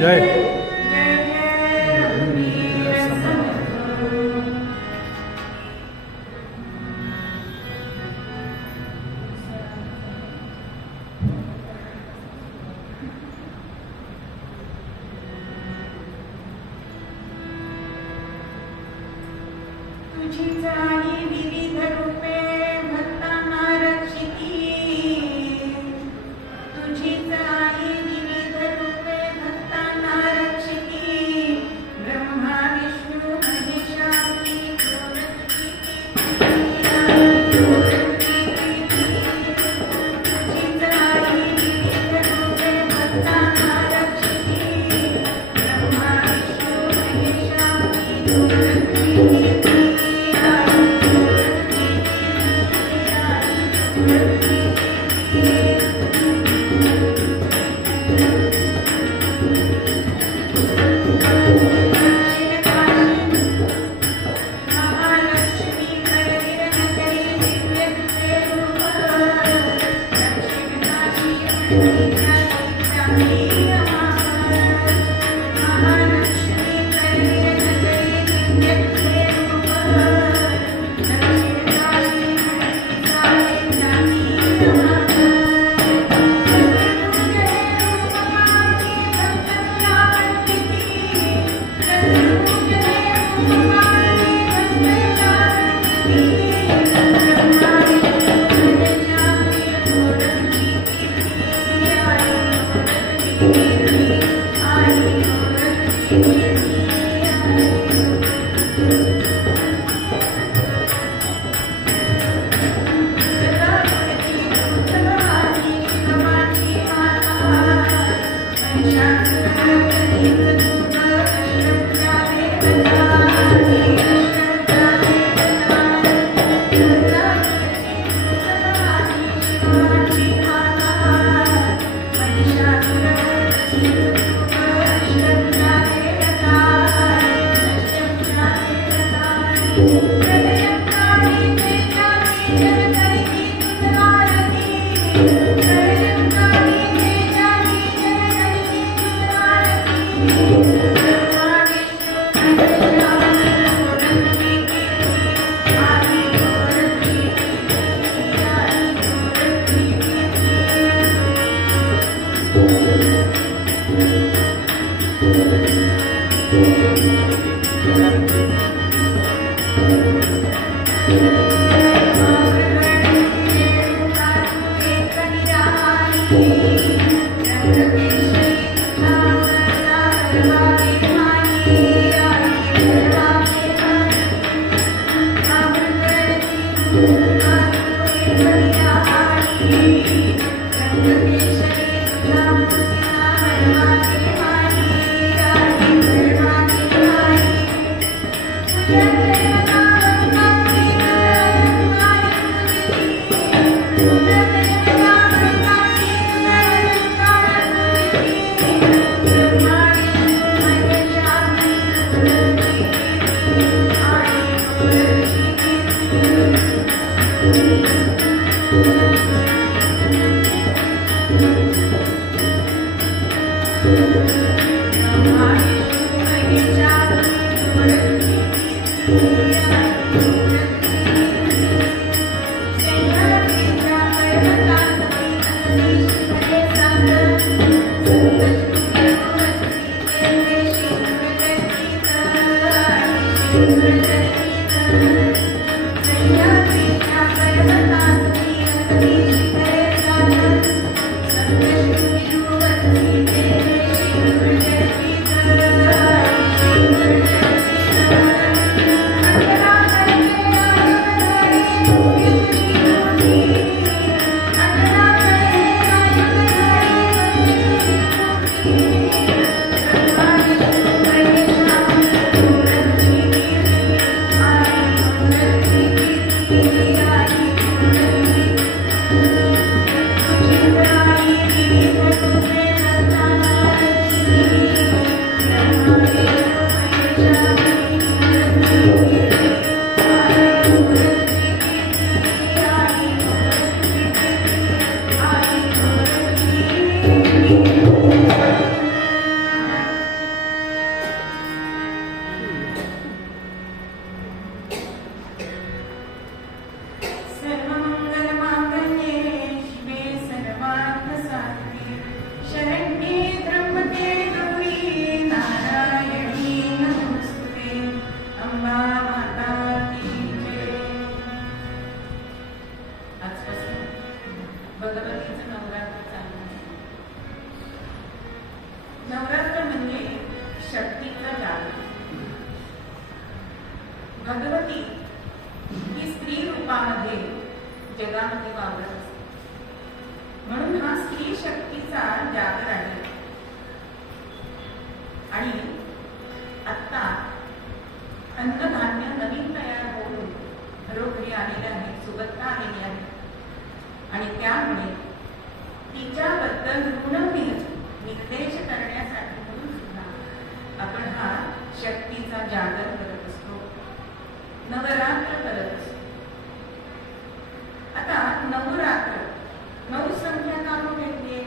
जय नवरात्र म्हणजे शक्तीचा जागर. भगवती ही स्त्री रूपामध्ये जगामध्ये वावरत असते, म्हणून हा स्त्री शक्तीचा जागर आहे. आणि आता अन्नधान्य नवीन तयार होऊन घरोघरी आलेले आहे, सुबत्ता आलेली आहे. आणि त्यामुळे तिच्याबद्दल निर्देश करण्यासाठी म्हणून सुद्धा आपण हा शक्तीचा जागर करत असतो, नवरात्र करत असतो. आता नवरात्र 9 संख्या का घेतली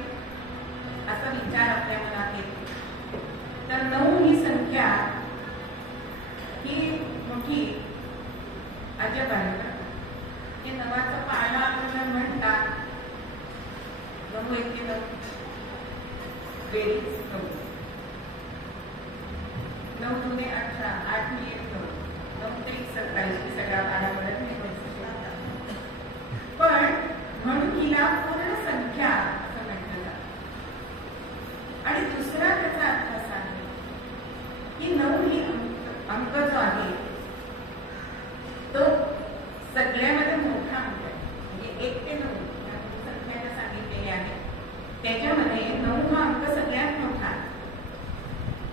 असा विचार आपल्या मनात येतो. तर 9 ही संख्या ही मोठी अजब आहे. ते नवाचा पाळणा आपल्याला म्हणतात. 9 एके 9 बेरीज 9, 9 दुने 18, 8 ने 1 9, 9 त्रिक 27. सगळा पाळणा म्हणत नाही पण म्हणून हिला पूर्ण संख्या असं म्हटलं जातं. आणि दुसरा त्याचा अर्थ असा आहे की 9 ही अंक जो आहे तो सगळ्यामध्ये मोठा अंक आहे. म्हणजे 1 ते 9 या संख्या सांगितलेल्या आहेत, त्याच्यामध्ये 9 हा अंक सगळ्यात मोठा.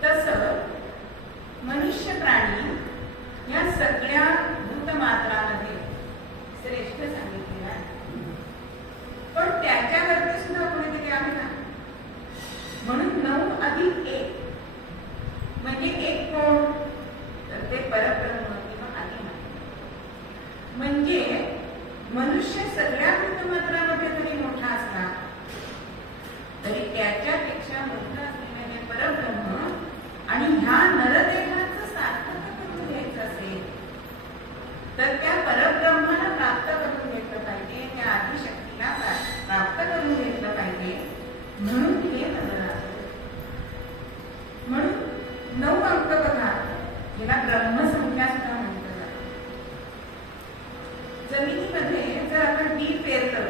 तसं मनुष्य प्राणी या सगळ्या भूतमात्रामध्ये श्रेष्ठ सांगितलेला आहे. पण त्याच्यावरती सुद्धा कोणीतरी आहे ना, म्हणून 9 अधिक 1 म्हणजे 1 कोण, तर ते परब्रह्म किंवा आदिमा. म्हणजे मनुष्य सगळ्या भूतमात्रामध्ये जरी मोठा असला तरी त्याच्यापेक्षा मोठं असलेलं हे परब्रह्म आणि ह्या नरदेहाचं सार्थक करून घ्यायचं असेल तर त्या परब्रह्माला प्राप्त करून घेतलं पाहिजे, त्या आदिशक्तीला प्राप्त करून घेतलं पाहिजे. म्हणून हे नवरात्र. म्हणून 9 अंक बघा, ज्याला ब्रह्मसंख्या सुद्धा म्हटलं जातं. जमिनीमध्ये जर आपण बी पेरलं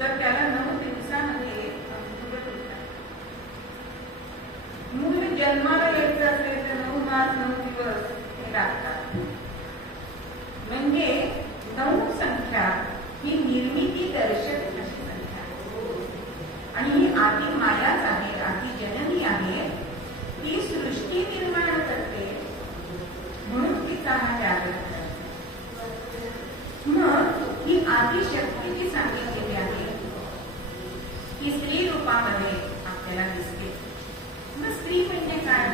तर त्याला 9 दिवसामध्ये अंकुरत होतात. मूल जन्माला यायचं असेल तर 9 मास 9 दिवस हे लागतात. म्हणजे 9 संख्या ही निर्मिती दर्शक अशी संख्या आणि ही आधी मायाच आहे, आधी जननी आहे. ती सृष्टी निर्माण करते म्हणून तिचा हा जागर. मग ही आदिशक्ती जी सांगितलेली आहे ती स्त्री रूपामध्ये आपल्याला दिसते. मग स्त्री म्हणजे काय?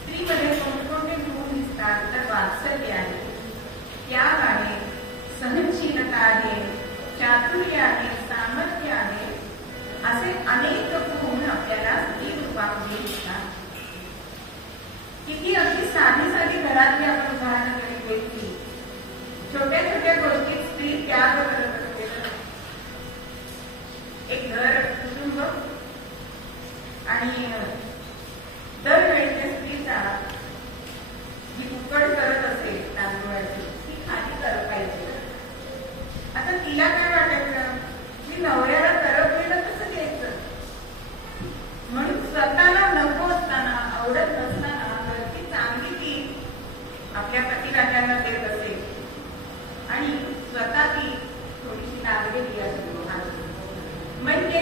स्त्रीमध्ये कोणकोणते गुण दिसतात? तर वात्सल्य आहे, त्याग आहे, सहनशीलता आहे, चातुर्य आहे, सामर्थ्य आहे, असे अनेक गुण आपल्याला स्त्री रूपामध्ये दिसतात. किती अगदी साधी साधी घरातली आपण उदाहरणं जरी घेतली, छोट्या छोट्या गोष्टीत स्त्री त्याग करत असते. एक घर कुटुंब आणि दरवेळेच्या स्त्रीचा जी उकड करत असेल तांदूळाची ती खाली करपायची. आता तिला काय वाटायचं, मी नवऱ्याला करपलेलं कसं द्यायचं, म्हणून स्वतःला नको असताना, आवडत नसताना ती चांगली ती आपल्या पतिराजांना देत असेल आणि स्वतः ती थोडीशी लागलेली असते. म्हणजे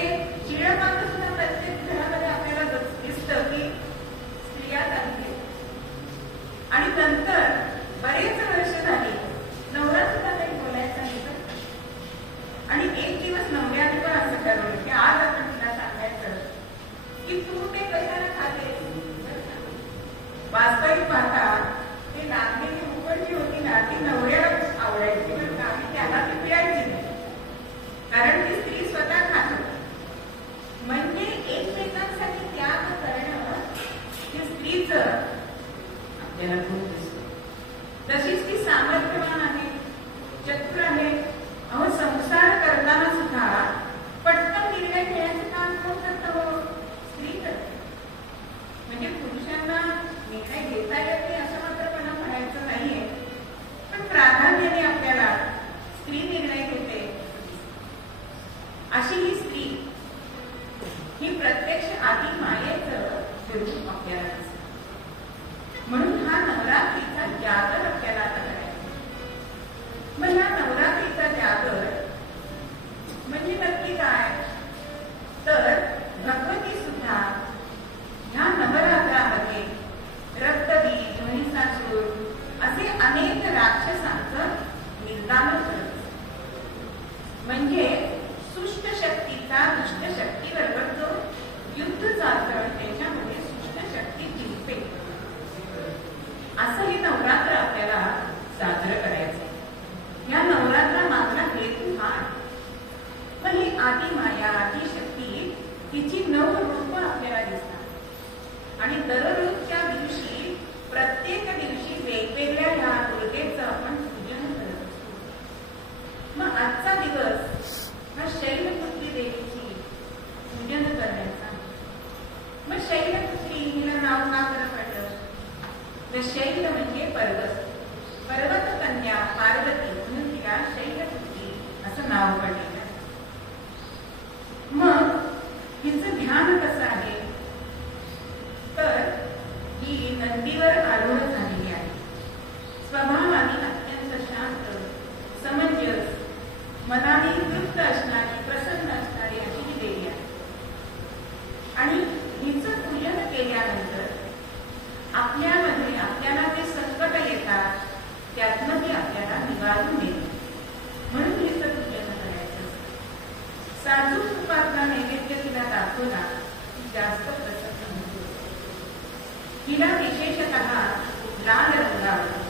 शिळपाक सुद्धा प्रत्येक घरामध्ये आपल्याला दिसतं की स्त्रिया चालते. आणि नंतर बरेच वर्ष झाली नवरा सुद्धा काही बोलायचं नाही. आणि एक दिवस नवऱ्याने पण असं ठरवलं की आज आपण तिला सांगायचं की तू ते कशाला खाते. वास्तविक पाहता ते लागलेली उकड जी होती ना ती नवऱ्याला आवडायची, पण आम्ही त्याला ती पिळायची नाही, कारण ती स्त्री स्वतः खात होती. म्हणजे एकमेकांसाठी त्याग करणं हे स्त्रीचं आपल्याला गुण दिसतो. तशीच ती सामर्थ्यवान आहे, चतुर आहे. अहो, संसार करताना सुद्धा पटकन निर्णय घेण्याचं काम कोण करतं? हो, स्त्री करते. म्हणजे पुरुषांना निर्णय घेता येते असं मात्र पण म्हणायचं नाहीये, पण प्राधान्याने आपल्याला स्त्री निर्णय घेते. अशी ही स्त्री ही प्रत्यक्ष आधी मायेचं स्वरूप आपल्याला दिसतं. म्हणून हा नवरात्रीचा जागर आपल्याला आता करायचा. मग ह्या नवरात्रीचा जागर म्हणजे नक्की काय? तर भगवती सुद्धा ह्या नवरात्रामध्ये रक्तबीज, महिषासूर असे अनेक राक्षसांचं निर्दान करत. म्हणजे सुष्ट शक्तीचा दुष्ट शक्तीबरोबर जो युद्ध चालतं त्याच्यामध्ये सुष्ट शक्ती जिंकते. असं हे नवरात्र आपल्याला साजरं करायचं. या नवरात्रा मागला हेतू हा. पण ही आदी माया, आदी शक्ती, तिची 9 रूप आपल्याला दिसतात आणि दररोजच्या दिवशी प्रत्येक दिवशी वेगवेगळ्या ह्या दुर्गेचं आपण पूजन करत असतो. मग आजचा दिवस हा शैलपुत्री देवीची पूजन करण्याचा. मग शैलपुत्री हिला नाव का बरं पडलं? तर शैल म्हणजे पर्वत, पर्वत कन्या पार्वती म्हणून तिला शैलपुत्री असं नाव पडलेलं. मग हिचं ध्यान कसं आहे? तर ही नंदीवर आरूढ झालेली आहे. स्वभावाने अत्यंत शांत, समंजस, मनाने तृप्त असणारी, प्रसन्न असणारी अशी ही देवी आहे. आणि हिचं पूजन केल्यानंतर आपल्यामध्ये आपल्याला जे संकट येतात त्यातनं ती आपल्याला निवारून देते. म्हणून हिचं पूजन करायचं. साजूक तुपातला नैवेद्य तिला दाखवला की जास्त प्रसन्न होतो. हिला विशेषतः लाल रंग आवडतो.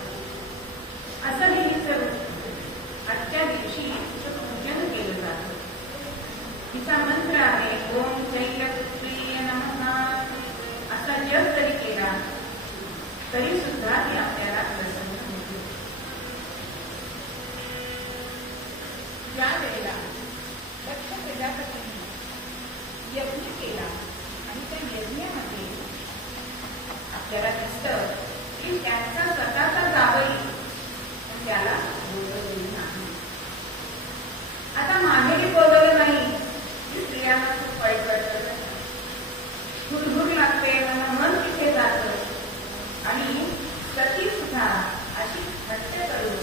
असं हे हिचं रूप. आजच्या दिवशी तिचं पूजन केलं जातं. हिचा मंत्र आहे ओम शैलपुत्रीय नमः. असा जप जरी केला तरी सुद्धा ती आपल्याला प्रसन्न होते. या वेळेला दक्ष प्रजापतीने यज्ञ केला आणि त्या यज्ञामध्ये आपल्याला दिसतं की त्यांचा स्वतःचा जावई पण त्याला बोलवलेलं नाही. आता माहेरी बोलवलं नाही की स्त्रियांना खूप वाईट वाटतं, हुरहुर लागते, मन तिथे जातं. आणि सती सुद्धा अशी हट्ट करून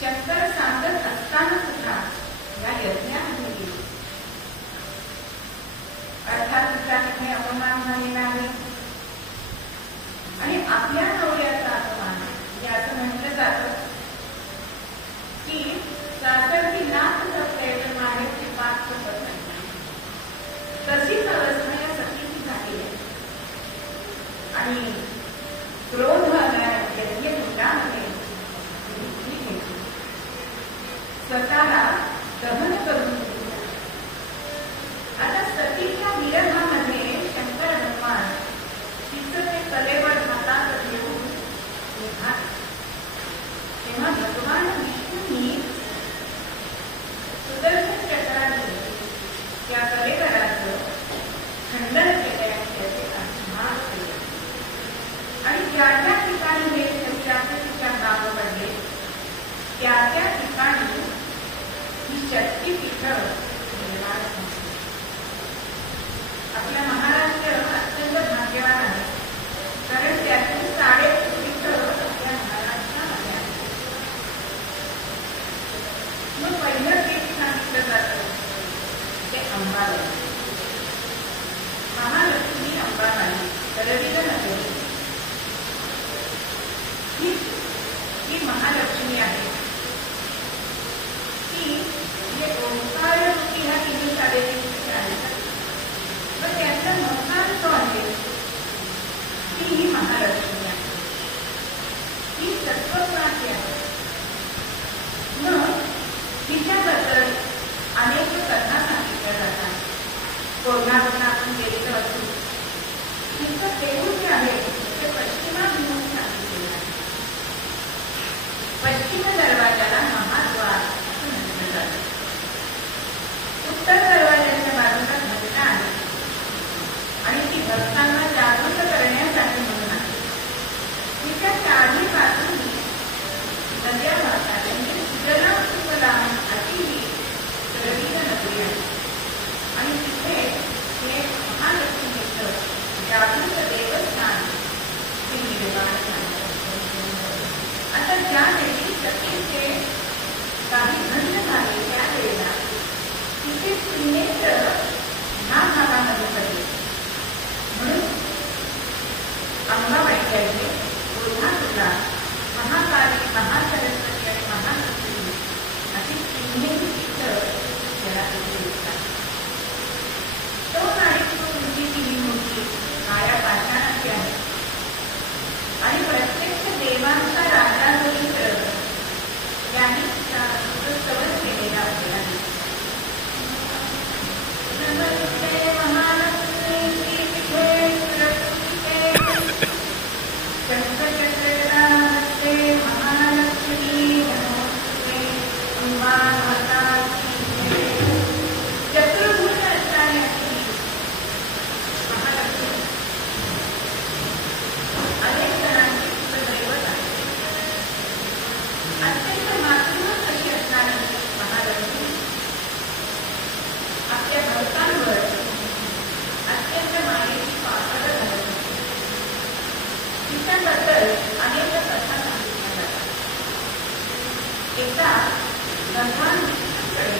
शंकर सांगत असताना सुद्धा या यज्ञामध्ये गेली. अर्थात तिचा तिथे अपमान झालेला आहे. आणि आपल्या नवऱ्याचा अपमान म्हणजे असं म्हटलं जातं की सासरची नाक जपते तर माहेरची पाच जपत नाही. तशीच अवस्था या सतीची झाली आहे. आणि क्रोध यज्ञकुंडामध्ये स्वतःला दहन करून घेतलं. आता सतीच्या विरहामध्ये शंकर भगवान तिचं ते कलेवर हातात घेऊन निघाले. तेव्हा भगवान विष्णूंनी सुदर्शन चक्राने त्या कलेवराचं खंडन केले आणि त्याचे संहार केले. आणि ज्या ज्या ठिकाणी हे शरीराचे तिच्या भाग पडले त्या त्या ठिकाणी ही शक्तीपीठ निर्माण झाली. आपला महाराष्ट्र अत्यंत भाग्यवान आहे कारण त्यातील 3.5 पीठ आपल्या महाराष्ट्रामध्ये आहे. मग पहिलं पीठ सांगितलं जातं ते अंबाबाई. महालक्ष्मी अंबाबाई करवीर नगरी ही महालक्ष्मी आहे. ती म्हणजे ओंकार रूपी ह्या 3 साडेतीन आहेत. पण त्याचं मकान जो आहे ती ही महालक्ष्मी आहे. ही सत्वगुणाची आहे. मग तिच्याबद्दल अनेक कथा सांगितल्या जातात. कोल्हापूरला आपण गेलेलो असू तिचं देऊळ जे आहे ते पश्चिमाभिमुख सांगितलेलं आहे. पश्चिम दरवाजाला महाद्वार असं म्हटलं जातं. उत्तर दरवाजाच्या बाजूला घटना आहे आणि ती भक्तांना जागृत करण्यासाठी म्हणून आहे. तिच्या चारही बाजूंनी नद्या वाहतात. म्हणजे सुजला सुफला अशी ही करवीर नगरी आहे. आणि तिथे जागृत देवस्थान हे निर्माण झाले. आता ज्यावेळी सतीचे काही घंट झाले त्यावेळेला तिथे त्रिनेत्र ह्या भागामध्ये पडले. म्हणून अंबाबाई पाहिजे कोल्हापूरला महाकाली, महासरस्वती आणि महालक्ष्मी अशी तिन्ही तिथं त्याला दिसतात. तो उंची तिन्ही मूर्ती काळ्या पाषाणाची आहे आणि प्रत्यक्ष देवांचा राजा जो इंद्र त्यांनी स्तवन केलेला आपल्याला दिसतो. नमस्ते महालक्ष्मी श्रीपीठे सुरक्षिते चक्रचक्रेणा नमस्ते महालक्ष्मी नमोस्तुते अंबा माता की जय. चक्रभूत असणाऱ्याची महालक्ष्मी अनेक जणांची दैवत आहे. अत्यंत मातृत्व अशी असणारी महालक्ष्मी आपल्या भक्तांवर अत्यंत मायेची पापड घालत असते. तिच्याबद्दल अनेक कथा सांगितल्या जातात. एकदा भगवान विष्णूकडे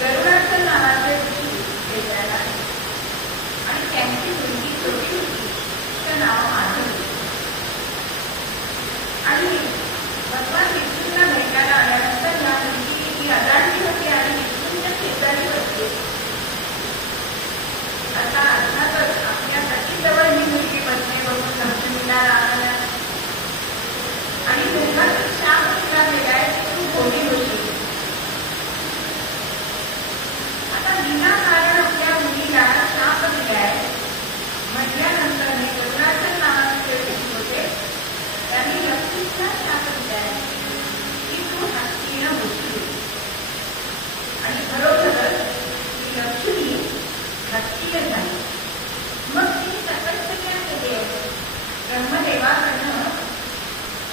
गरुडाचल नावाचे ऋषी भेटायला आले आणि त्यांची मुलगी छोटी होती, तिचं नाव माधवी. आणि भगवान विष्णूंना भेटायला आल्यानंतर या मुलगी ही अजाणली होती आणि विष्णूंच्या शेजारी बसली. आता अर्थातच आपल्या सतीजवळ ही मुलगी बसणे बघून लक्ष्मीला राग आला आणि मुलगाची शाप तिला दिलाय की तू भोगी होशील. आता विनाकारण आपल्या मुलीला शाप दिलाय म्हटल्यानंतर हे गरुडाचल नावाचे ऋषी होते त्यांनी लक्ष्मीला शाप दिलाय की तू हत्तीनं होशील. आणि खरोखरच ही लक्ष्मी हत्तीय झाली. मग तिने तपश्चर्या केली. ब्रह्मदेवाकडनं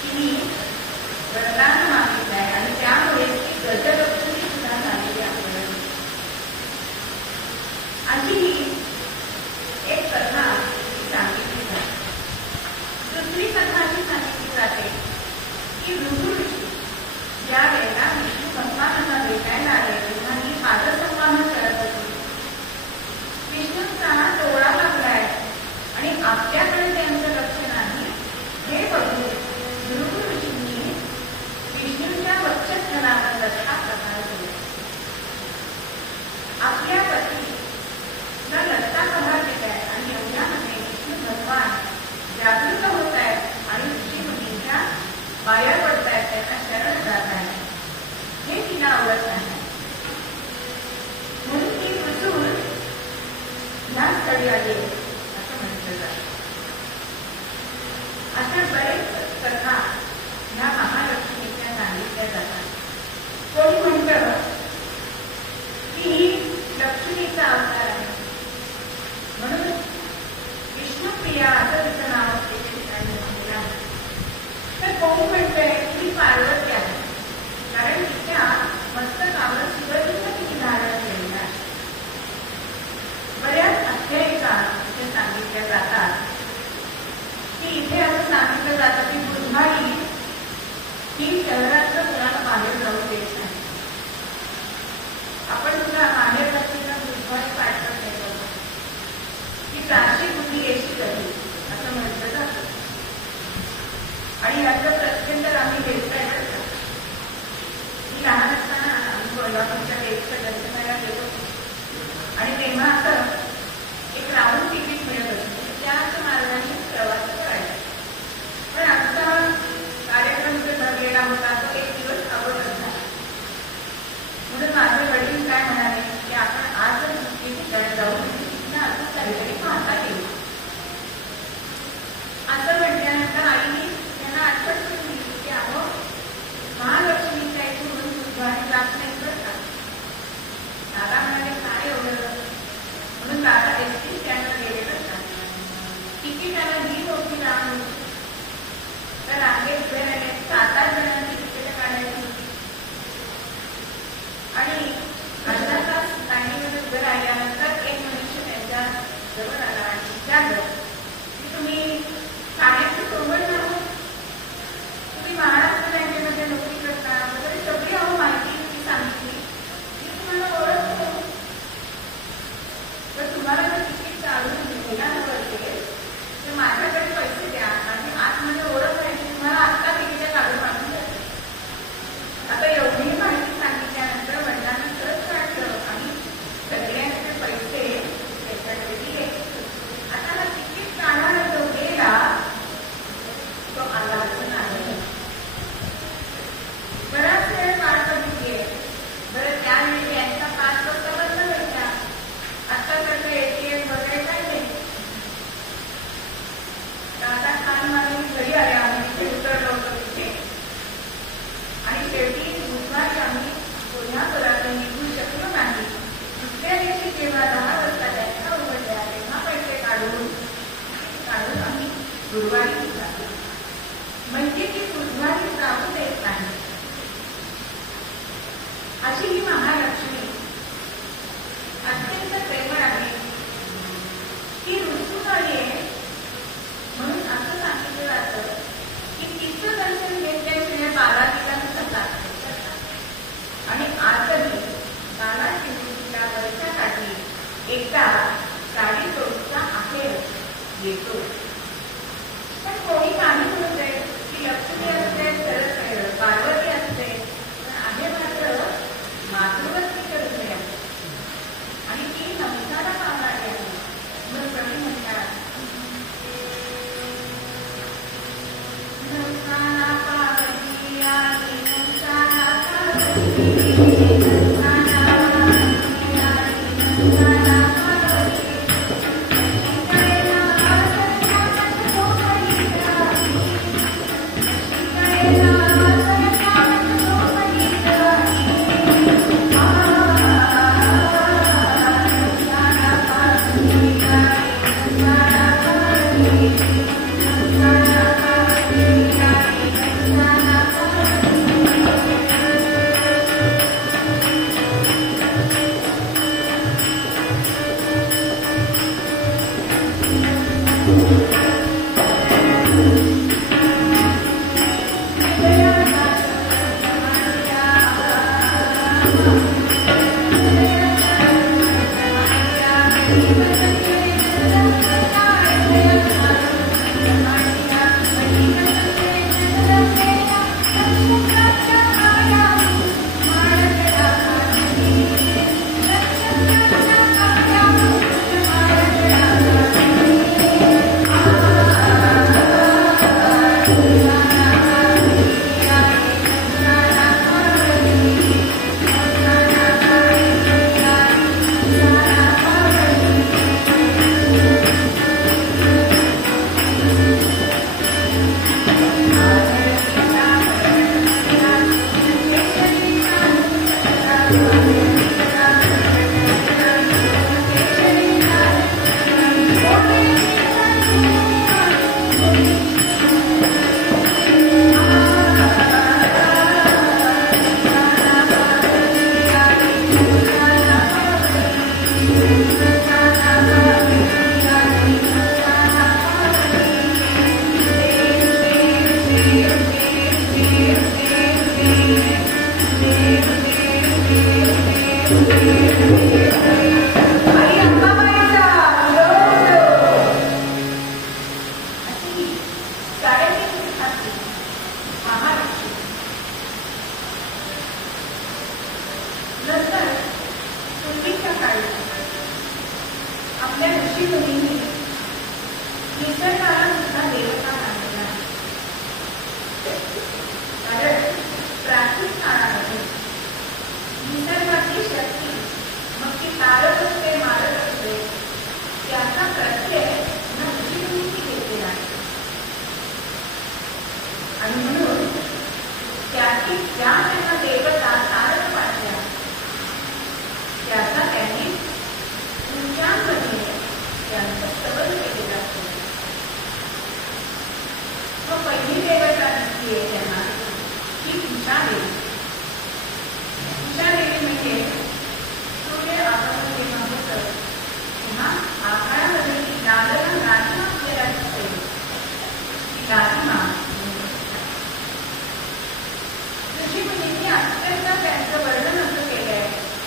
तिने वरदान मागितलं आहे आणि त्यामुळे ती गजलक्ष्मी सुद्धा झालेली आपल्याला. अशी एक कथा सांगितली जाते. दुसरी कथा अशी सांगितली जाते की भृगु ऋषी ज्या वेळेला विष्णू भगवानांना भेटायला आले तेव्हा ही पादसंवाहन करत होती. विष्णूंचा डोळा लागलाय आणि आपल्याकडे त्यांचं लक्ष नाही हे बघून भृगु ऋषींनी विष्णूंच्या वक्षस्थलावर लक्षात प्रकार केला. आपल्या पतीला लत्ता प्रहार केलाय आणि एवढ्यामध्ये विष्णू भगवान जागृत होत आहेत आणि ऋषी मुलींच्या बाहेर पडतायत, त्यांना शरण जात आहे. हे तिला आवडत नाही म्हणून ती रुसून ह्या स्थळी आली असं म्हटलं जातं. अशा बरेच कथा ह्या महालक्ष्मीच्या सांगितल्या जातात. कोणी म्हणतं की ही लक्ष्मीचा अवतार आहे म्हणून विष्णुप्रिया असं तिचं नाव असते म्हटलेलं आहे. तर कोणी म्हणतंय की पार्वती आहे कारण तिच्या मस्तकावर सुदर्शन तिने धारण केलेलं आहे. बऱ्याच आख्यायिका इथे सांगितल्या जातात की इथे असं सांगितलं जातं की बुधवारी ही शहरातलं कुणाला बाहेर जाऊ देत नाही. आपण तुला बाहेर बसलेला बुधवारी पाठवत नाही बघतो की 400 बुद्धी येशी कधी असं म्हटलं जातं. आणि याचं प्रत्यंतर आम्ही देवताय करतो. मी लहान असताना आम्ही कोल्हापूरच्या देवच्या दर्शनाला गेलो आणि तेव्हा असं एक राऊंड तिकीट मिळत होती. त्याच मार्गाने प्रवास करायचा. पण आमचा कार्यक्रम जो ठरलेला होता तो तर तुम्हाला जर तिकीट काढून निघाल्यावरती तर माझ्याकडे पैसे द्या आणि आतमध्ये ओळख आहे की तुम्हाला आत्ता तिकीट काढून आणून द्यायचं. आता एवढी माहिती सांगितल्यानंतर वडिलांना सहज वाटलं आणि सगळ्यांचे पैसे त्याच्याकडे दिले. आता हा तिकीट काढायला जो गेला तो आलाच नाही. बराच वेळ वाट बघितली. बरं त्यावेळी यांचा 5 वाजता बंद व्हायचा. आता सारखं ATM वगैरे काय नाही. दादा छान मारून घरी आले. आम्ही तिथे उतरलो होतो तिथे आणि शेवटी बुधवारी आम्ही कोल्हापुरात निघू शकलो नाही. दुसऱ्या दिवशी जेव्हा 10 वाजता बँका उघडल्या तेव्हा पैसे काढून आम्ही गुरुवारी निघालो. म्हणजे ती बुधवारी जाऊ देत नाही. अशी ही महालक्ष्मी अत्यंत प्रेमळ आहे. ती रुसून आली आहे म्हणून असं सांगितलं जातं की तिचं दर्शन घेतल्याशिवाय बाला तिला जात. आणि आजही बाला तिला वर्षाकाठी एकदा गाडी सोडता आहे येतो. पण कोणी काही म्हणते की लक्ष्मी असते, सरस पार्वती असते, पण आहे मात्र मातृवस्ती करून मिळाली आणि ती नमस्कारा पावणारी आहे. म्हणून कवी म्हणतात नमस्कारा पावती आली, नमस्कारा पावती, नमस्कारा पावती आली, नमस्कारा पावती.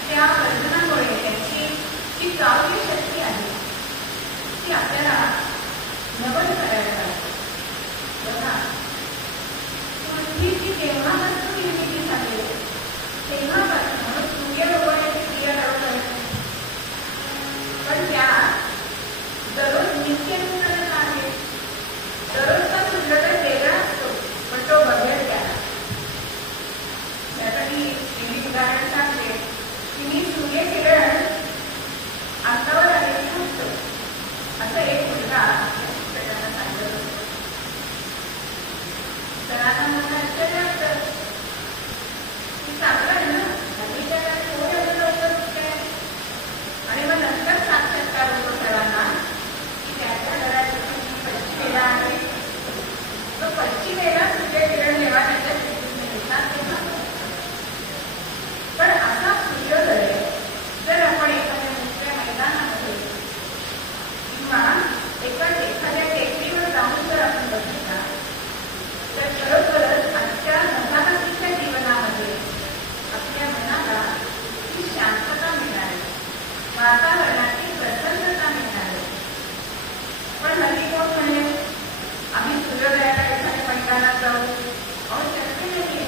त्या वर्णनामुळे त्यांची जी काव्य शक्ती आपल्याला नवल करायचं आहे. बघा, पृथ्वीची जेव्हापासून निर्मिती झाली तेव्हापासून सूर्य उगवण्याची क्रिया चालू आहे. पण त्या दररोज नित्यनूतन आहे. दररोजचा सूर्योदय वेगळा असतो, पण तो बघेल त्याला. त्यासाठी मी उदाहरण सांगते की मी सूर्यकिरण अंगावर आलेली नसतो असं एक मुलगा शिक्षकांना सांगत होतो. सरांना मला आश्चर्य वाटतं की चांगलं आहे ना, हल्लीच्या काळात कोण एवढं लवकर उठते. आणि मग नंतर साक्षात्कार होतो सरांना की त्याच्या घरात पश्चिमेला आहे, तो पश्चिमेला सूर्यकिरण जेव्हा त्याच्या शेतीतून येतात तेव्हा. पण असा सूर्योदय जर आपण एखाद्या मोठ्या मैदानामध्ये किंवा एखाद्या टेकडीवर जाऊन जर आपण बघितला तर खरोखरच आजच्या धकाधकीच्या जीवनामध्ये आपल्या मनाला ती शांतता मिळाली, वातावरणाची प्रसन्नता मिळाली. पण हल्ली कोण म्हणेल आम्ही सूर्योदयाला एखाद्या मैदानात जाऊ. अहो शक्य नाही.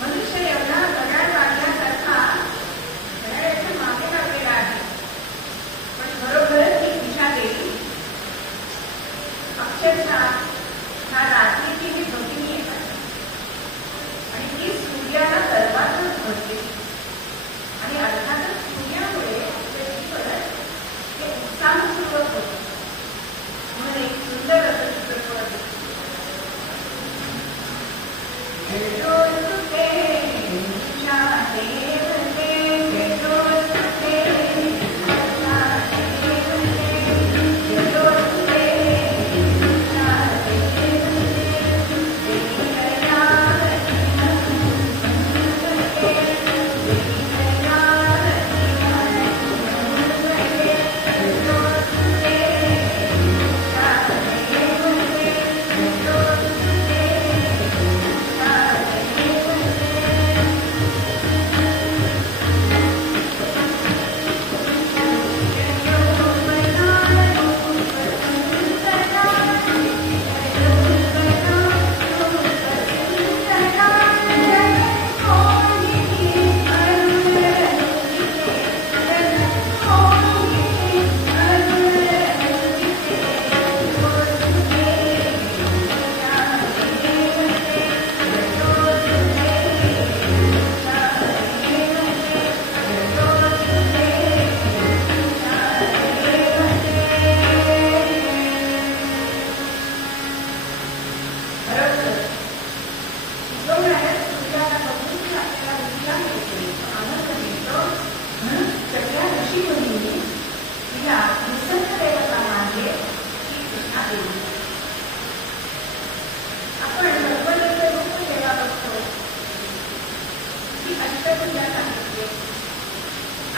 मनुष्य एवढा घड्याळ वाढल्यासारखा घड्याळाच्या मागे लागलेला आहे. पण बरोबरच ही दिशा देईल. अक्षरशः हा रात्रीची ही भगिनी येतात आणि ती सूर्याला सर्वातच भरते. आणि अर्थातच सूर्यामुळे आपल्या जीवनात ते उत्साहपूर्वक होतं. म्हणून एक सुंदर असं चित्रपट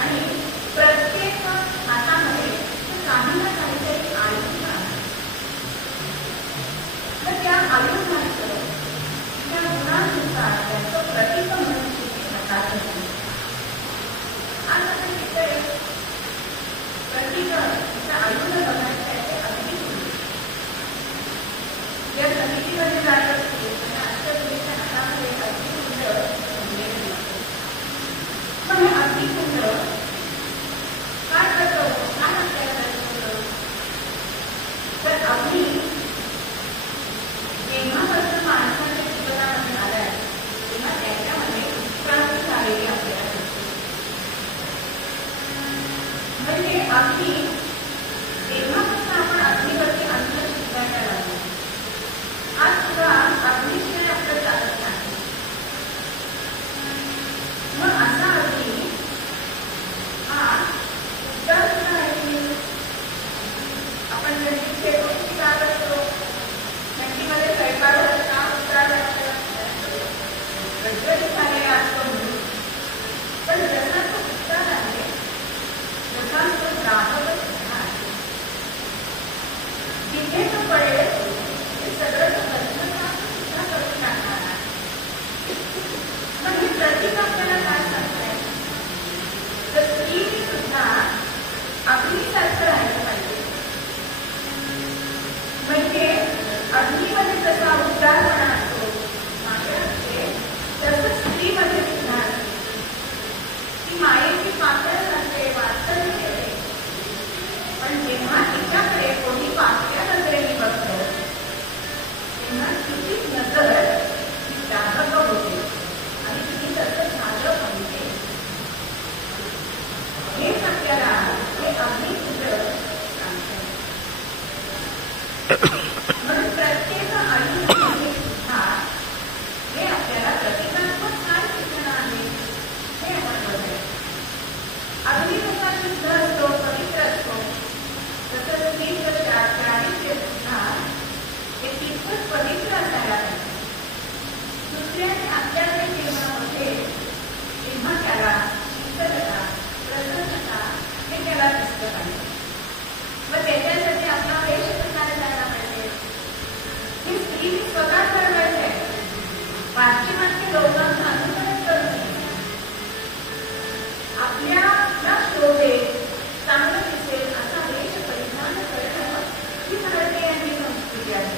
आणि प्रत्येक हातामध्ये काही ना काहीतरी आयुध आहे. तर त्या आयुधाचं त्या गुणानुसार त्याचं प्रतीक म्हणून हातात असते. आज आपण तिथे प्रतीक तिचं आयुध बघायचं आहे ते अगदी या समितीमध्ये जात असते आणि आजच्या मुलीच्या हातामध्ये अगदी सुंदर पण हे अगदी सुंदर काय करतो काय आपल्याला तर अगदी जेव्हापासून माणसाच्या जीवनामध्ये आलाय तेव्हा त्याच्यामध्ये क्रांती झालेली आपल्याला म्हणजे अगदी तेव्हा म्हणून प्रत्येक आयुष्यामध्ये सुद्धा हे आपल्याला प्रतिकात्मक काय शिक्षण आहे हे आपण बघायचं. अगदी कसा शुद्ध असतो, पवित्र असतो, तसंच ही प्राणित्य सुद्धा हे तितकंच पवित्र असायला पाहिजे. दुसऱ्याने आपल्याकडे जेव्हा होते तेव्हा त्याला शीतलता, प्रसन्नता हे त्याला दिसलं पाहिजे. मग त्याच्यासाठी आपला वेश कसा जायला पाहिजे हे स्त्रीने स्वतः ठरवायचं आहे. पाश्चिमात्य लोकांना अनुसरण करू नये. आपल्याला शोभे चांगलं दिसेल असा वेश परिधान करणं ही भारतीयांची संस्कृती आहे.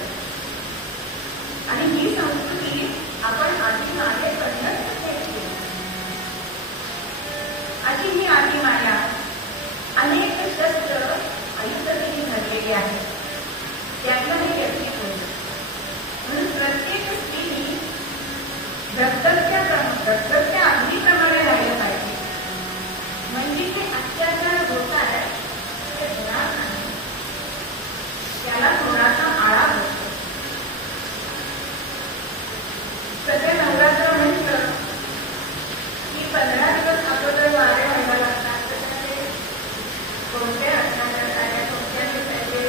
आणि ही संस्कृती आपण आधी मागेकडनं केली. अशी ही आधी माया अनेक शस्त्र आयुष्याने धरलेली आहे. त्यातलं हे व्यक्तित्व. म्हणून प्रत्येक स्त्रीने कर्तव्य अग्नीप्रमाणे राहिलं पाहिजे. म्हणजे ते अत्याचार होत आहे ते होणार नाही. त्याला थोडासा आळा बसतो. सध्या नवरात्र म्हटलं की 15 दिवस अगोदर वारे व्हायला लागतात. त्याच्यामध्ये कोणत्या असणाऱ्या साड्या कोणत्या दिसायचे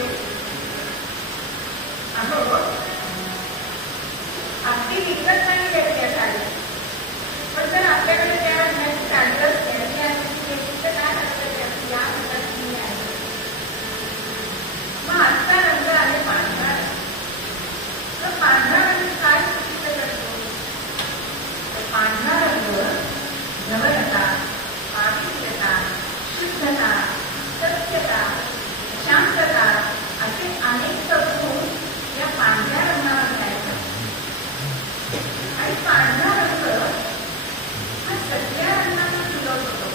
अहो अगदी विकत नाही घेत त्या साड्या. पण जर आपल्याकडे त्या रंगाची साडी असते तर काय असतं या रंगाची आहे. मग आजचा रंग आहे पांढरा. तर पांढरा रंग काय सूचित करतो? तर पांढरा रंग नम्रता, पावित्र्यता, शुद्धता, सत्यता, शांतता असे अनेक गुण या पांढऱ्या रंगामध्ये आहेत. आणि पांढरा रंग हा सगळ्या रंगांना सुलभ होतो.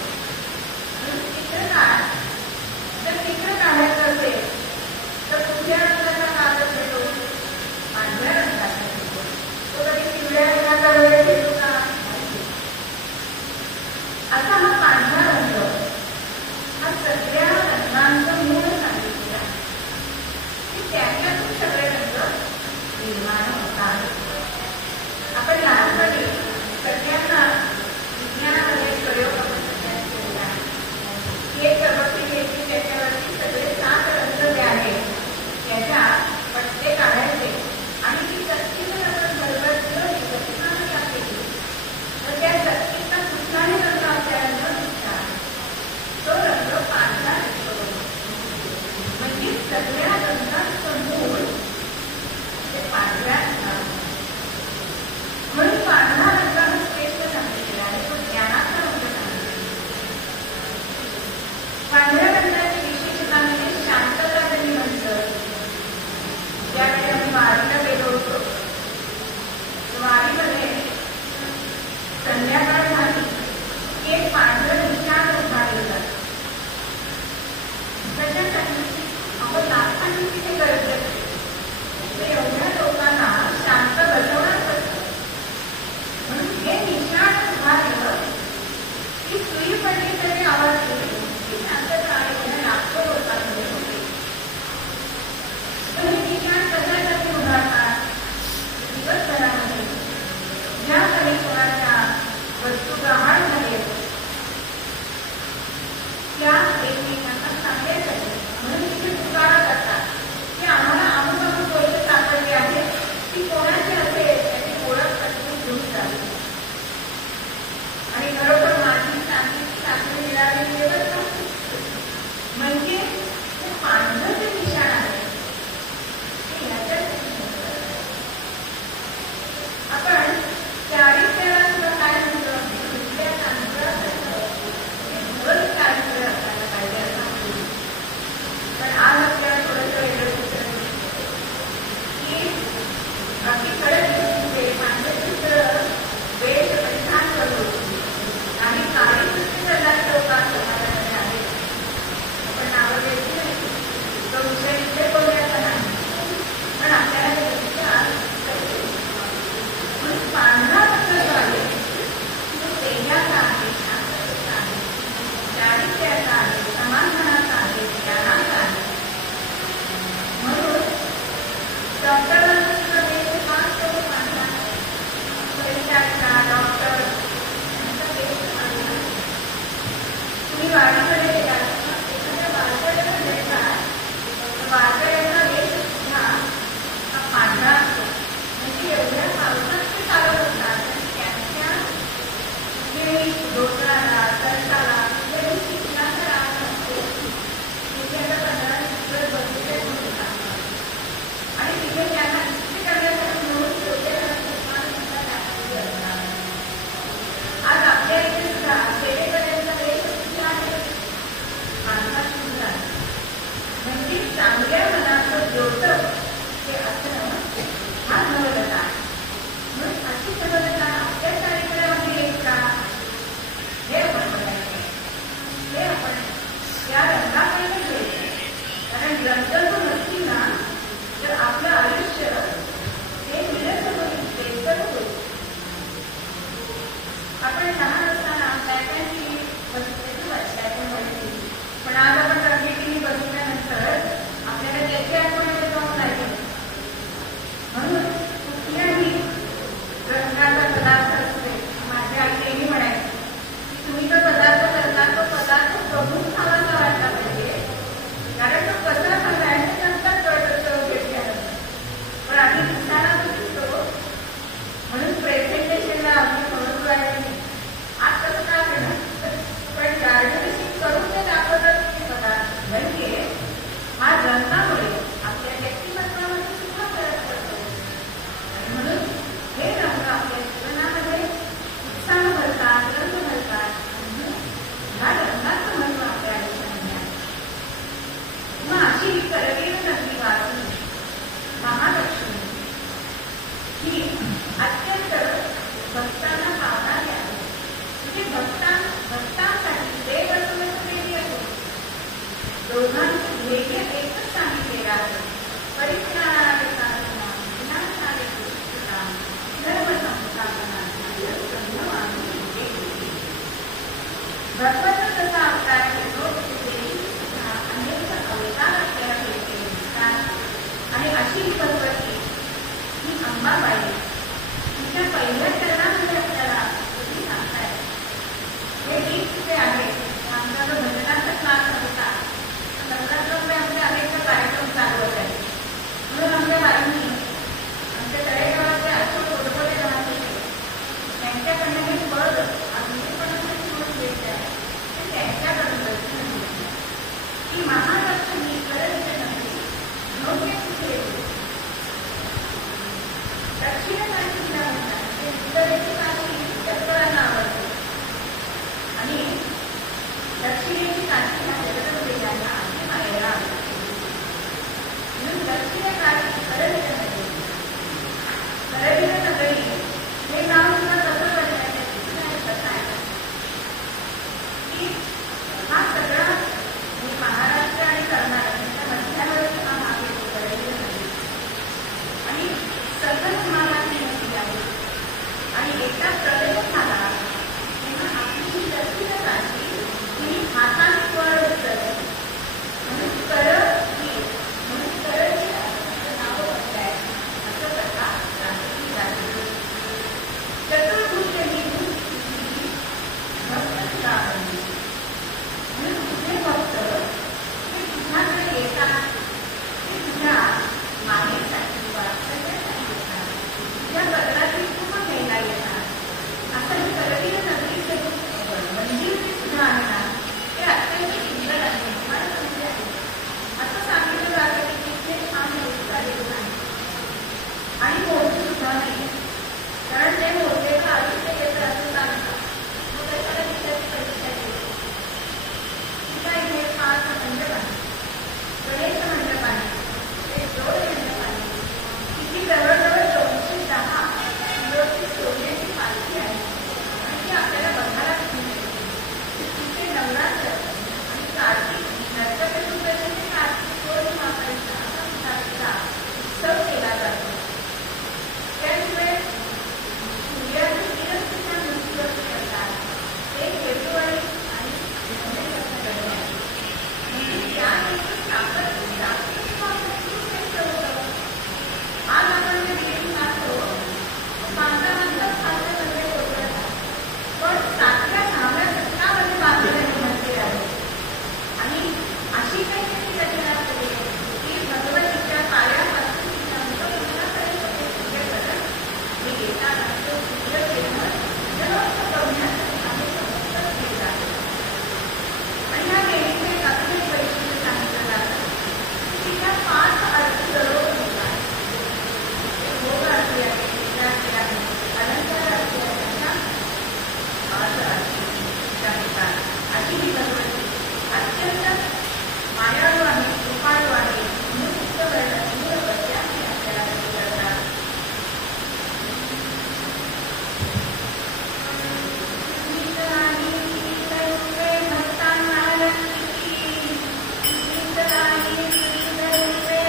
म्हणून चित्रकार जर चित्र काढायचं असेल तर कुठल्या रंगाचा कागद घेतो? पांढऱ्या रंगाचा घेतो. तो कधी पिवळ्या रंगाचा वेळ घेतो का? असा हा पांढरा रंग हा सगळ्या रंगांचं मूळ सांगितलेलं आहे. त्याच्यातून सगळे रंग निर्माण होतात. आपण लहानपणी सगळ्यांना विज्ञानामध्ये प्रयोग आपण सगळ्यांनी केलेला आहे. एक प्रवृत्ती घ्यायची, त्याच्यावरती सगळे 7 रंग जे आहेत त्याच्या पट्टे काढायचे आणि ती चक्कीवर आपण भरभर प्रतिमा केली तर त्या चक्कीचा कुठलाही रंग आपल्याला न दिसता तो रंग पांढरा दिसतो. म्हणजे सगळ्या रंगांचं मूळ ते पांढऱ्या रंगात. म्हणून पांढरा रंग हा श्रेष्ठ सांगितलेला आहे. तो ज्ञानाचा रंग सांगितलेला. पांढऱ्या रंगाची विशेषता म्हणजे शांतता त्यांनी म्हटलं. ज्यावेळी आम्ही वारीला गेलो होतो वारीमध्ये संध्याकाळ झाली की एक पांढरं निशाण उभारलं जातं. त्याच्यासाठी आपण लाखांनी ग्रंथ जर नसतील ना तर आपलं आयुष्य हे निरस होईल, बेचैन होईल. आपण लहान असताना बॅटनची पण आज आपण रंगीटीने बघितल्यानंतर आपल्याला त्याची आठवण येत नाही. म्हणून कुठल्याही रंगाचा पदार्थ असते. माझ्या आई नेहमी म्हणायची की तुम्ही जो पदार्थ करता तो पदार्थ बघून खावाचा वाटला पाहिजे, कारण तो कसा खाल्लाय नंतर कळत घेतल्यानंतर. पण आम्ही दिसताना दिसतो म्हणून प्रेझेंटेशनला आम्ही म्हणून राहिले नाही. आज कसं का केलं पण गार्डनिंग करून ते दाखवतात ते पदार्थ. म्हणजे हा रंगामुळे आपल्या व्यक्तिमत्वामध्ये सुद्धा फरक पडतो. आणि म्हणून हे रंग आपल्या जीवनामध्ये उत्साह भरतात, रंग भरतात. ह्या रंगाचं महत्व आपल्या आयुष्यामध्ये आहे. मग अशी करवीर नदी वाचून महालक्ष्मी ही अत्यंत भक्तांना पावणारी आहे. म्हणजे भक्तांसाठी देव देवी असो, दोघांचे ध्येय एकच सांगितलेलं आहे. परित्राणारे साधना, विनाशारे दुष्टता, धर्म संस्थापना, भगवंत कसा अवतार घेतो देवी सुद्धा अनेक अवतार आपल्याला भेटले दिसतात. आणि अशी भगवती ही अंबाबाई तिच्या पहिल्या चरणामध्ये आपल्याला कधी सांगतायत. हे गीत जे आहे आमचा जो भजनाचा क्लास होता नवरात्रामध्ये आमचे अनेक कार्यक्रम चालू असायचे. म्हणून आमच्या बाईंनी आमच्या तळेगावाचे अशोक गोडबोले राहत होते त्यांच्याकडनं हे पद अगदीपणाने सोडून घ्यायचे आहे. ते त्यांच्याकडून दर्शन घेतलं की महालक्ष्मी करत नव्हती योग्य कुठे दक्षिणेसाठी तिला म्हणतात. ते उत्तरेची काशी चक्रांना आवडते आणि दक्षिणेची काशी ह्या जगदंबेला अशी मायेला आवडते. म्हणून दक्षिणेकाशी करवीर नगरी. करवीर नगरी हे नाव सुद्धा कसं पडण्याचे कसं आहे की हा सगळा महाराष्ट्र आणि कर्नाटक यांच्या मध्यावरती हा भाग येतो करवीर नगरी. आणि सतत महाराष्ट्र नदी आहे आणि एका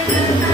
Bye.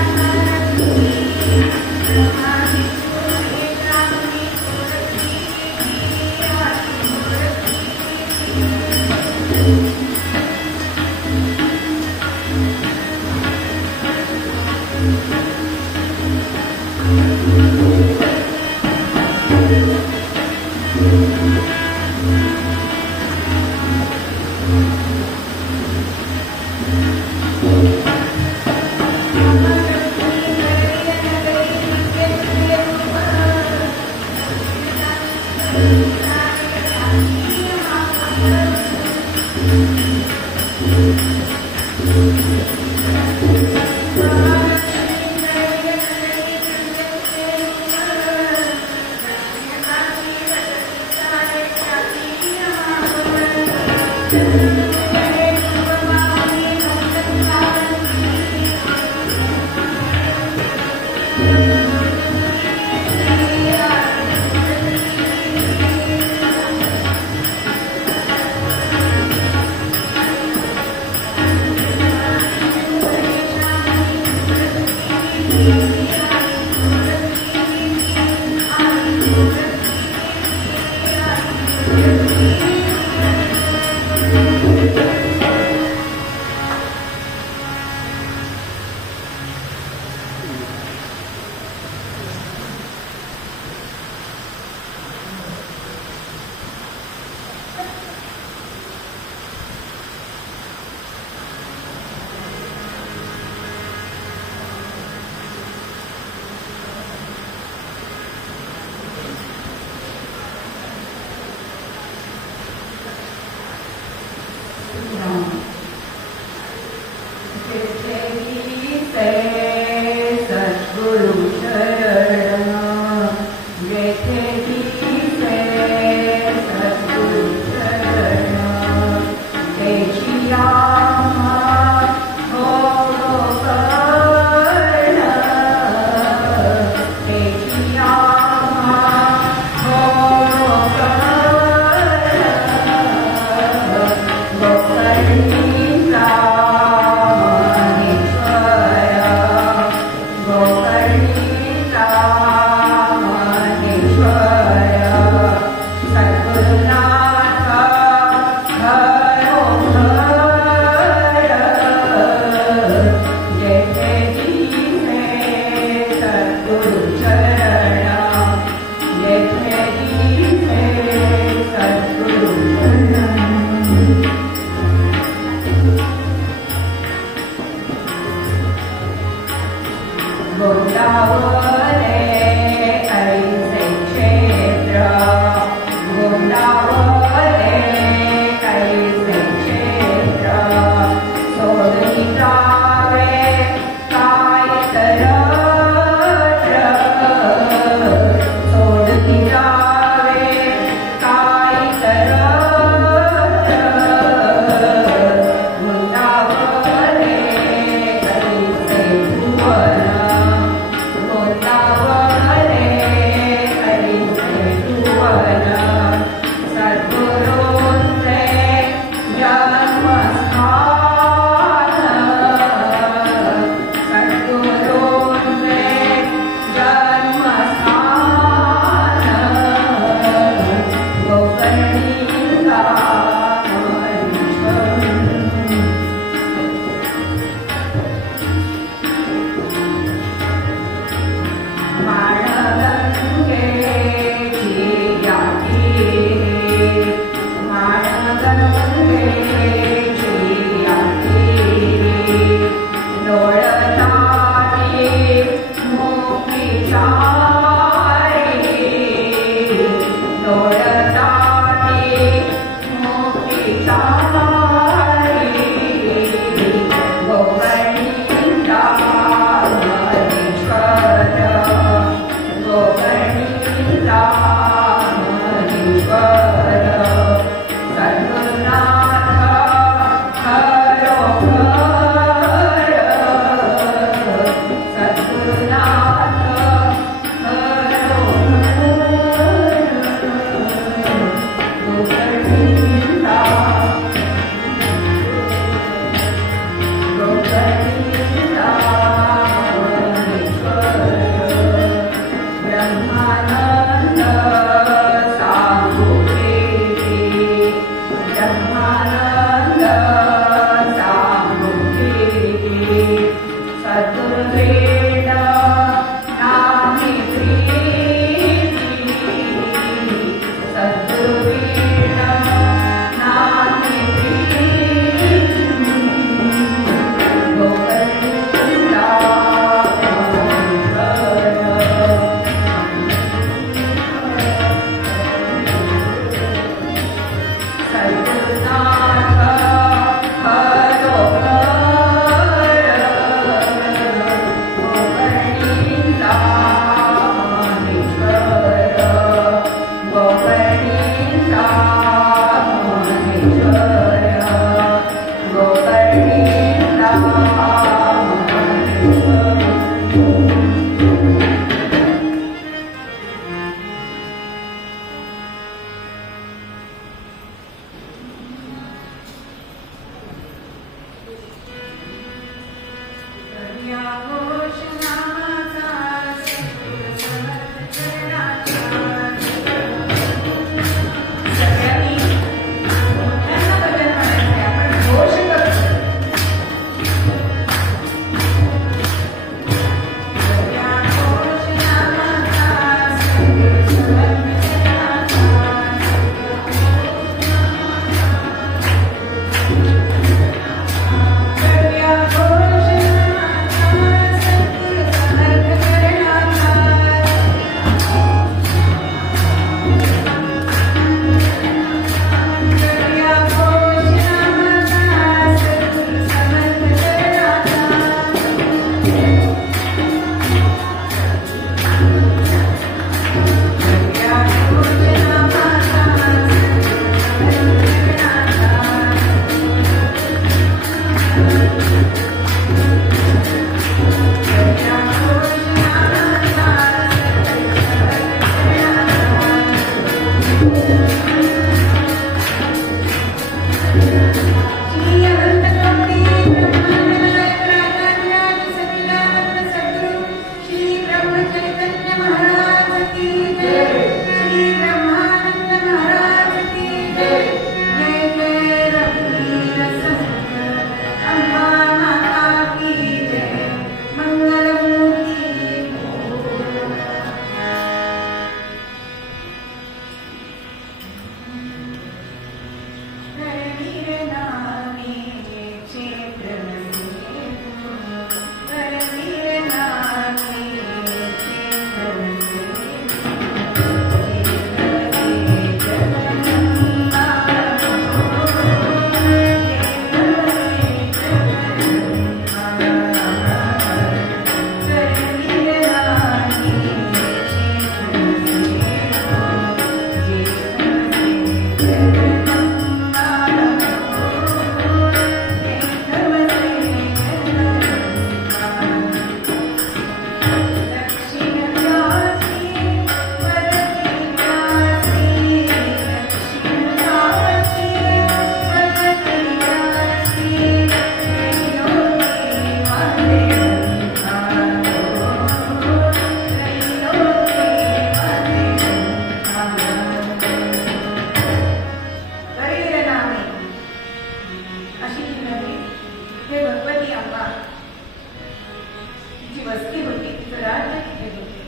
तिची वस्ती होती, तिचं राज्य तिथे होते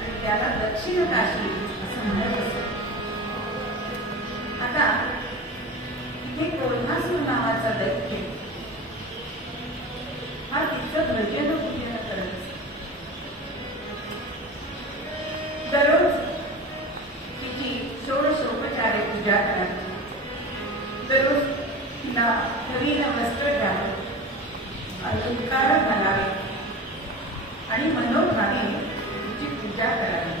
आणि त्याला दक्षिण काशी असं म्हणत असत. आता तिथे कोल्हासूर नावाचा दैत्य हा तिचं भजन पूजन करत असत. दररोज तिची षोडशोपचारे पूजा करायची. दररोज तिला नवीन वस्त्र द्यावे, अलंकार घालावे आणि मनोभावे तिची पूजा करावी.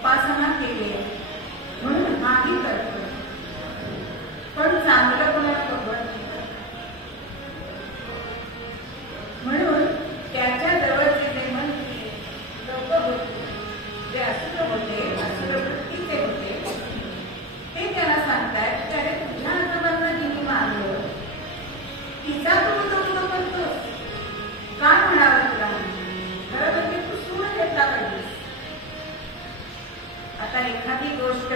उपासना केली म्हणून हाही करतो, पण चांगलं कोणाला बघत नाही. म्हणून त्याच्या जवळचे जे मंत्री लोक होते, जे असुर होते, असुर वृत्तीचे होते, ते त्याला सांगतात की अरे तुझ्या आजोबांना जिने मारलं तिचा तू उदो करतोस, काय म्हणावं तुला? खरं म्हणजे तू सूर घेतला पाहिजेस. आता एखादी गोष्ट,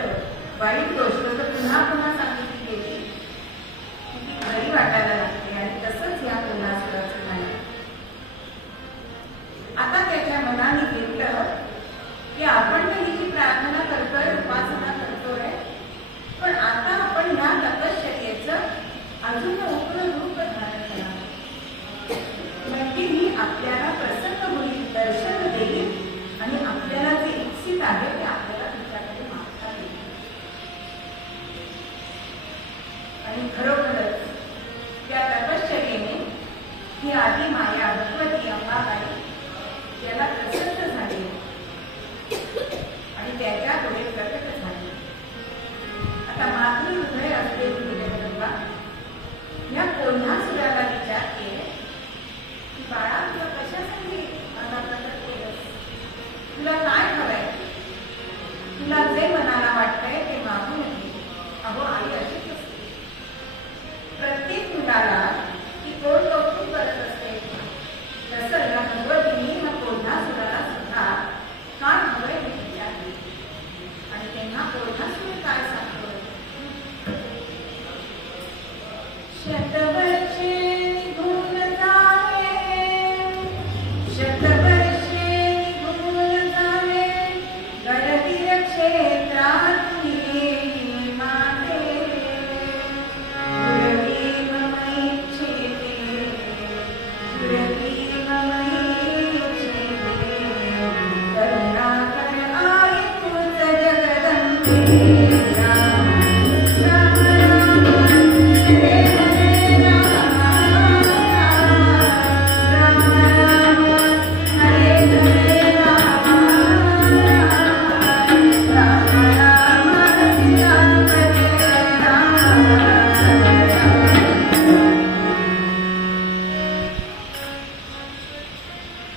वाईट गोष्ट तर पुन्हा पुन्हा सांगितली गेली की ती खरी वाटायला लागते आणि तसंच या कोल्हासुराचं नाही. आता त्याच्या मनाने घेतलं की आपण तर ही जी प्रार्थना करतोय, उपासना करतोय, पण आता आपण या तपश्चर्येचं अजून उग्र रूप धारण करावं, म्हणजे मी आपल्याला प्रसन्न होईल, दर्शन देईल आणि आपल्याला जे इच्छित आहे ते आपल्याला तुमच्याकडे मागता येईल. आणि खरोखरच त्या तपश्चर्येने ही आदी माया भगवती अंबाबाई त्याला प्रसन्न झाली आणि त्याच्या पुढे प्रकट झाली. आता मातृ हृदय असलेली जगदंबा या कोल्हासुराला विचारते की बाळा तुला कशासाठी मला प्रकट केलंस? तुला काय हवंय? तुला जे मनाला वाटतंय ते मागून घे. अहो आई अशीच असते. प्रत्येक मुलाला ती कोण कौतुक करत असते, तसं या भगवतीने या कोल्हासुराला सुद्धा काय हवंय हे विचारले. आणि तेव्हा कोल्हासूर काय सांगतो? शतवर्षे निघून जावे, शतवर्षे निघून जावे, गरवीर क्षेत्रात येई माते, दुर्वी मम इच्छेते, दुर्वी मम इच्छेते, करुणाकर आई तुझ जगदंबे.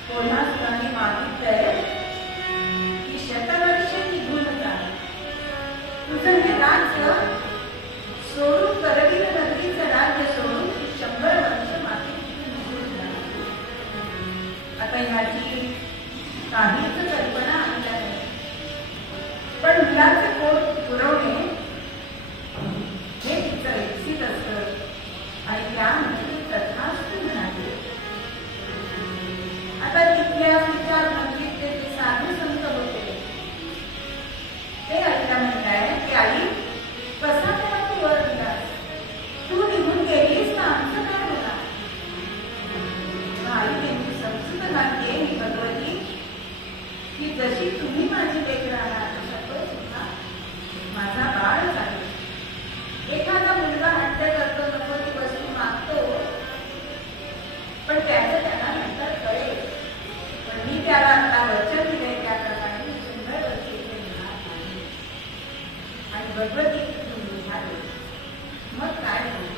कोल्हासुराने मागितलंय की शतवर्षे निघून जावे, तुझं सोडून करवीर नगरीचं राज्य सोडून 100 वर्ष मागे आता ह्याची काहीच कल्पना आम्हाला नाही. पण मुलाचे पोट पुरवणे हे तिचं इच्छित असतं आणि त्यामध्ये तथास्तु म्हणाले. आता तिथल्या विचार मंदिर ते साधू संत होते ते आईला म्हणताय की आई कसा मला तू वर दिलास, तू निघून गेलीस ना आमचं काय होणार. आई त्यांची समजूत घालते मी भगवती की जशी तुम्ही माझी लेक राहणार तसा तो सुद्धा माझा बाळच आहे. एखादा मुलगा हट्ट करतो, नको ती वस्तू मागतो, पण त्याचं त्याला नंतर कळेल. पण मी त्याला आता वचन दिले त्याप्रमाणे मी 100 वर्ष इथे राहणार नाही. आणि भगवती तुम्ही झाले मग काय होईल.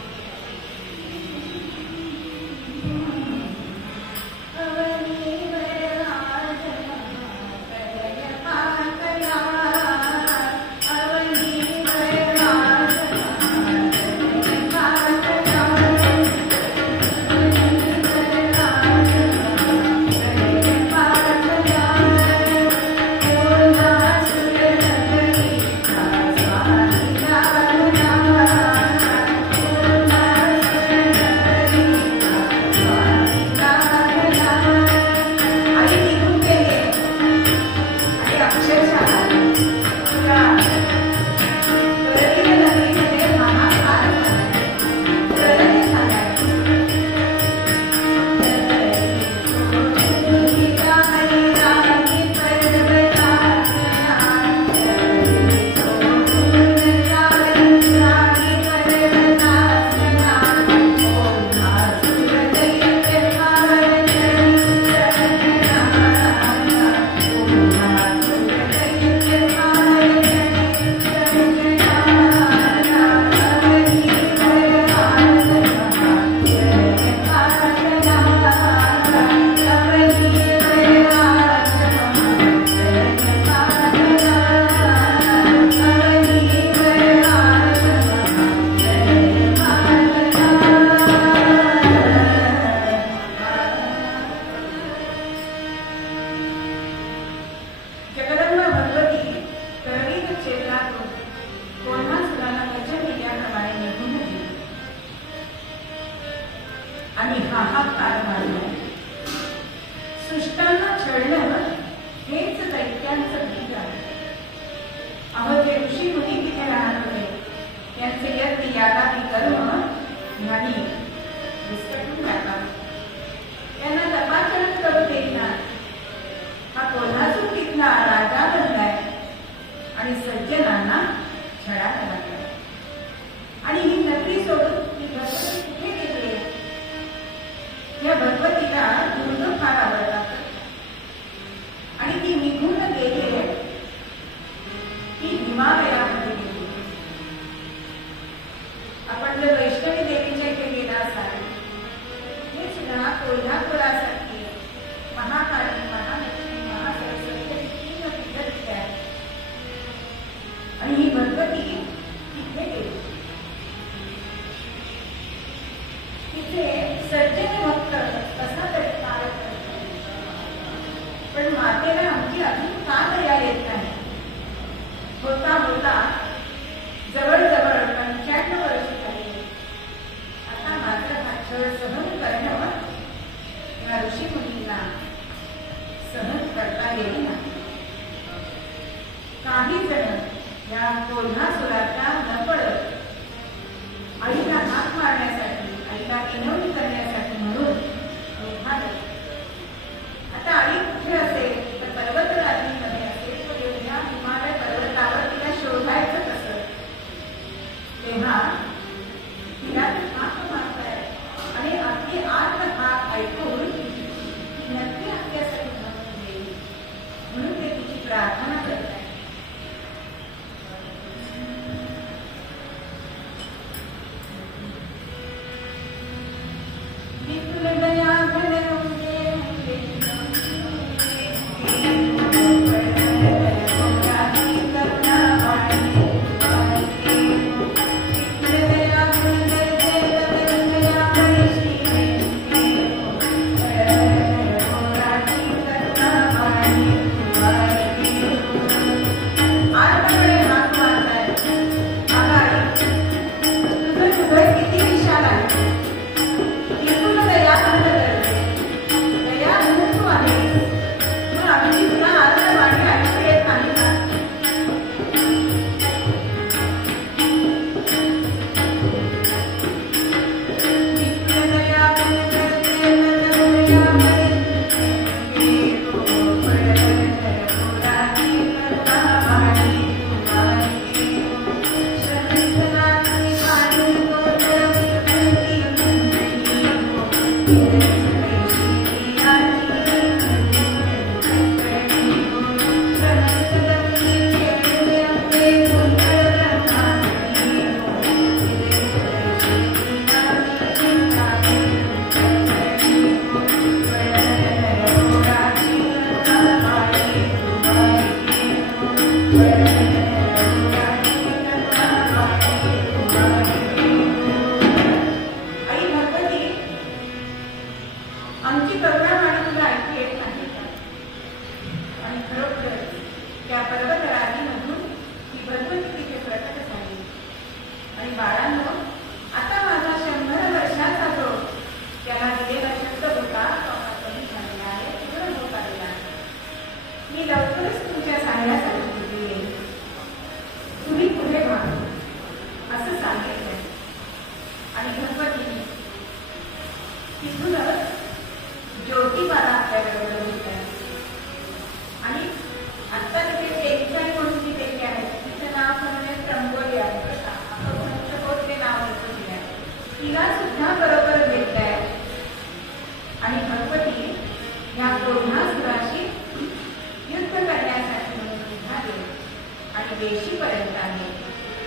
वेशीपर्यंत आहे.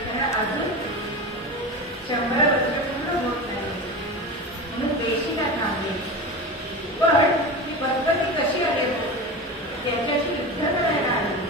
कारण अजून 100 वर्ष पूर्ण होत नाही म्हणून वेशीला थांबले. पण ती भगवती कशी आले त्याच्याशी युद्ध करायला आली.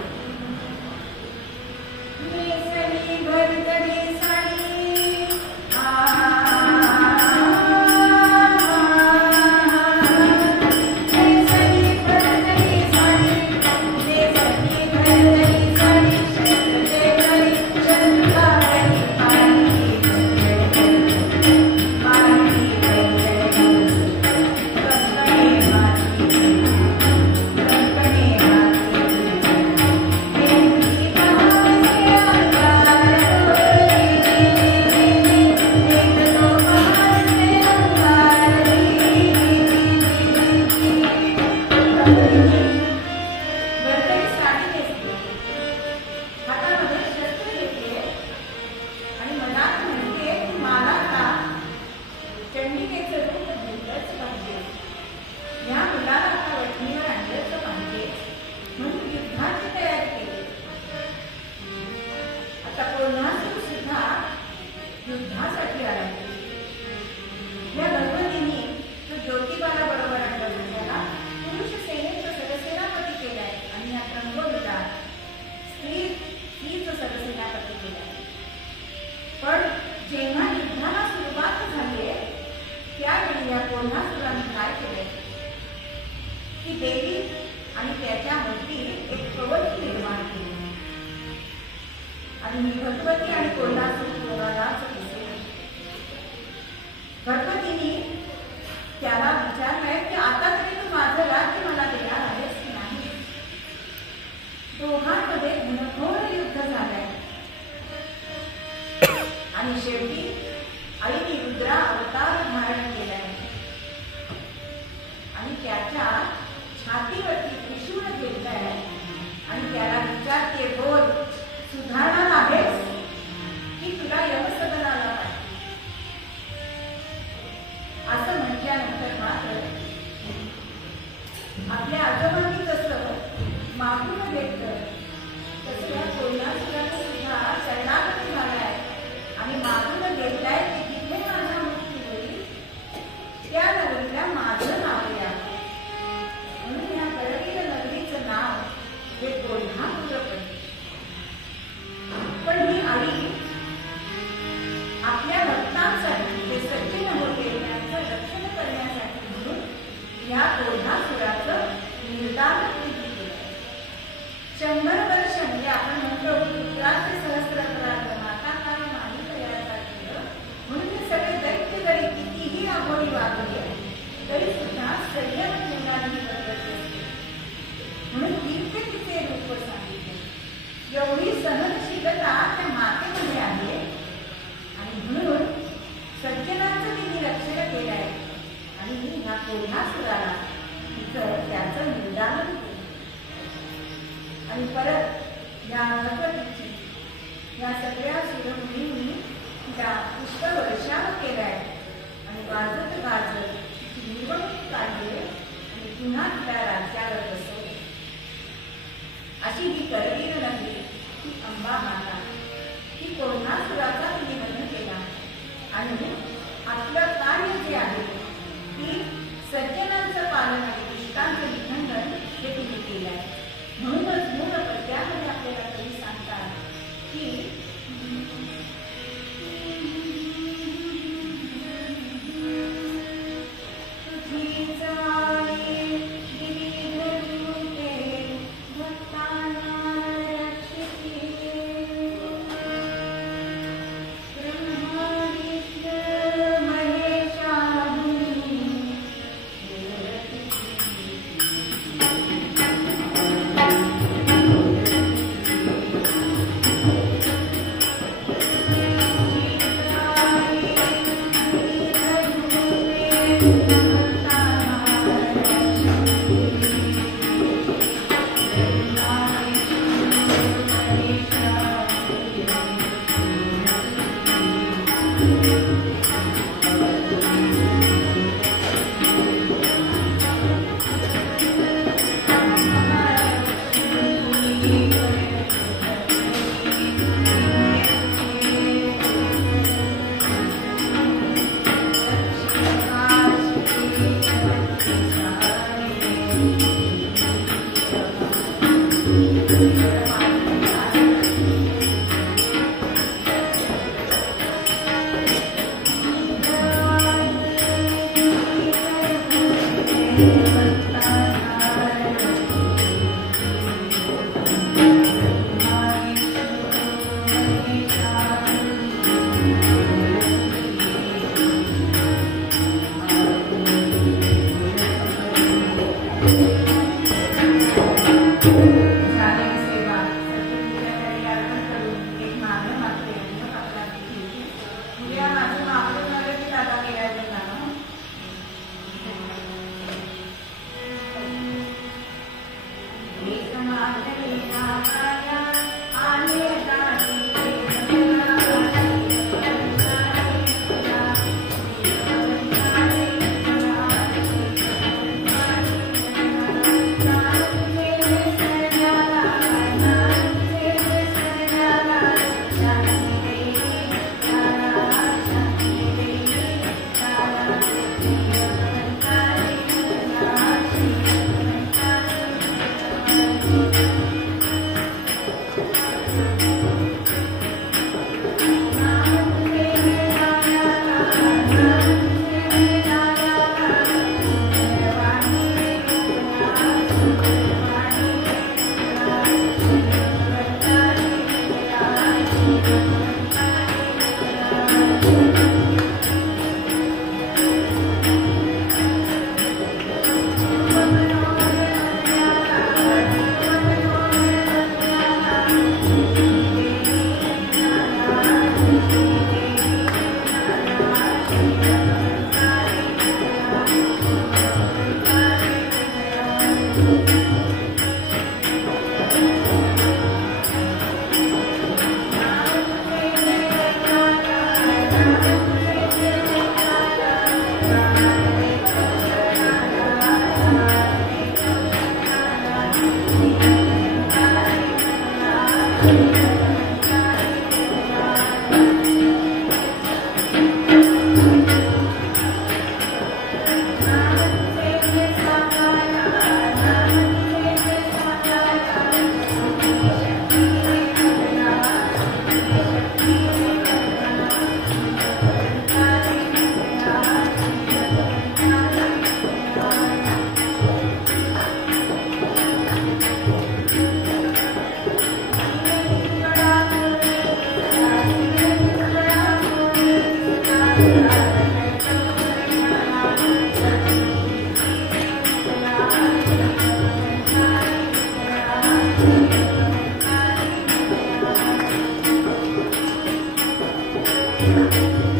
आहे